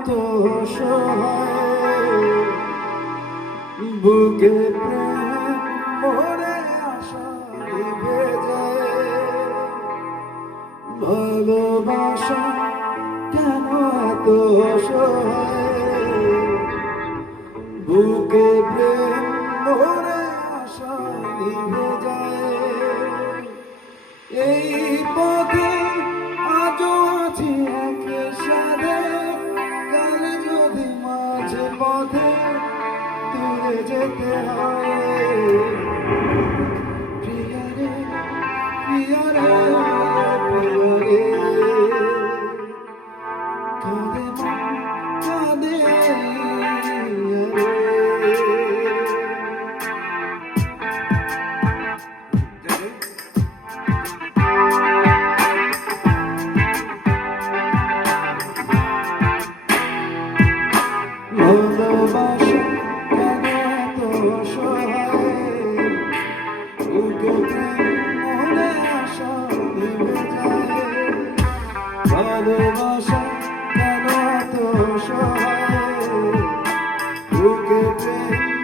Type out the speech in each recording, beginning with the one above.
তো বুকে প্রেম মরে আশা নিভে ভালোবাসা কেন এত বুকে প্রেম মরে আশা নিভে যায় এই পথে আজও আছি যেতে হয় সহায় বুকে প্রেম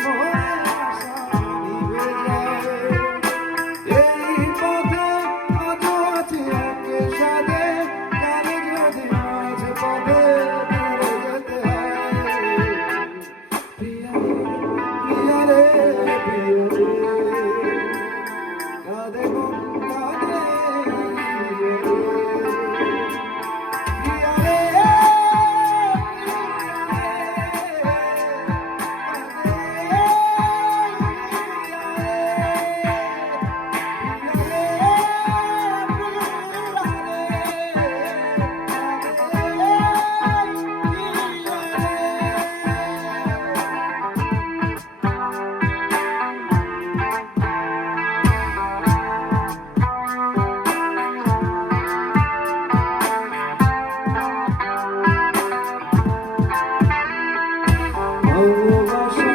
ভালোবাসা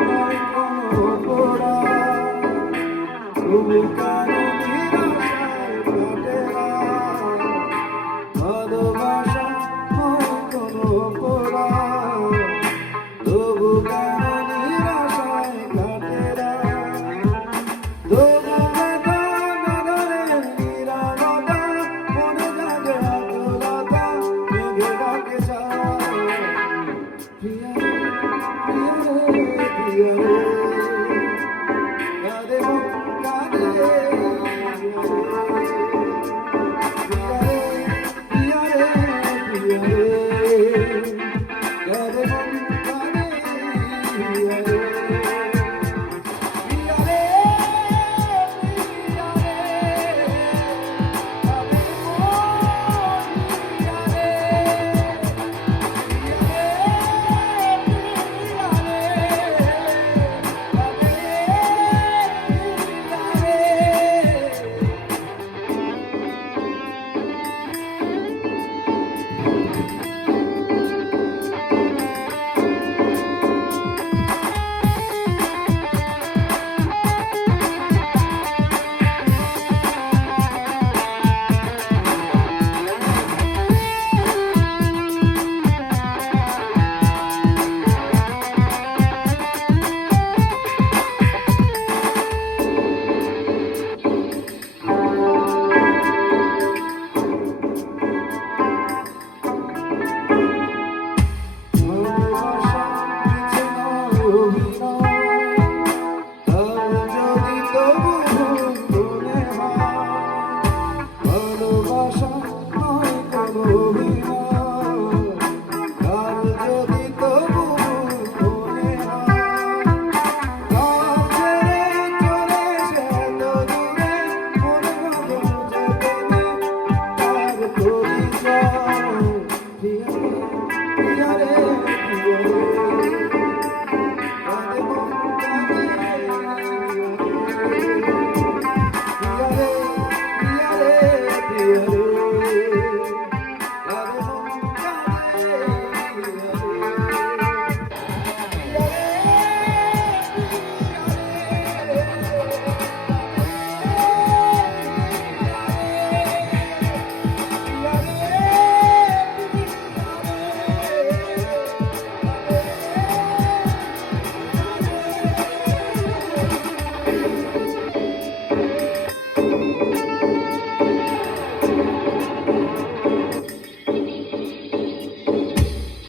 নয় কোনো অপরাধ। তুমি কারও নিরাশায় ঘটে না। ভালোবাসা নয় you.